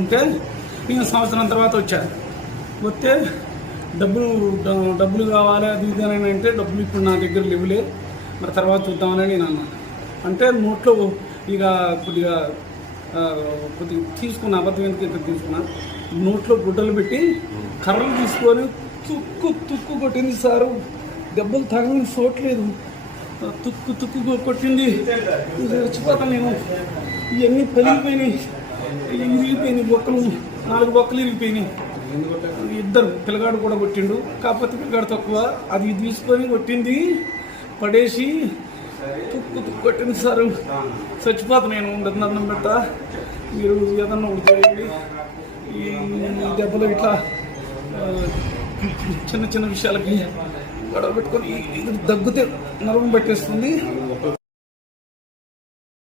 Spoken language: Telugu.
ఉంటే నేను సంవత్సరం తర్వాత వచ్చాను. వస్తే డబ్బులు కావాలి అది ఇది అని అంటే డబ్బులు ఇప్పుడు నా దగ్గర లేవులే, మరి తర్వాత చూద్దామని నేను అన్నా. అంటే నోట్లో ఇక కొద్దిగా తీసుకున్నా, అబద్ధం ఎందుకు తీసుకున్నా, నోట్లో గుడ్డలు పెట్టి కర్రలు తీసుకొని తుక్కు కొట్టింది సారు. దెబ్బలు తగని చోట్లేదు, తుక్కు కొట్టింది. చచ్చిపోతాను నేను. ఇవన్నీ పలిగిపోయినాయి, ఇరిగిపోయినాయి, బొక్కలు 4 బొక్కలు ఇరిగిపోయినాయి. ఇద్దరు పిల్లగాడు కూడా కొట్టిండు, కాకపోతే పిల్లగాడు తక్కువ. అది తీసుకొని కొట్టింది, పడేసి తుక్కు కొట్టింది సారు. చచ్చిపోతాను నేను. అన్నం పెట్ట మీరు ఏదన్నా ఉడిపోయండి. ఈ దెబ్బలు ఇట్లా చిన్న చిన్న విషయాలకి గొడవ పెట్టుకొని దగ్గుతే నరం పెట్టేస్తుంది.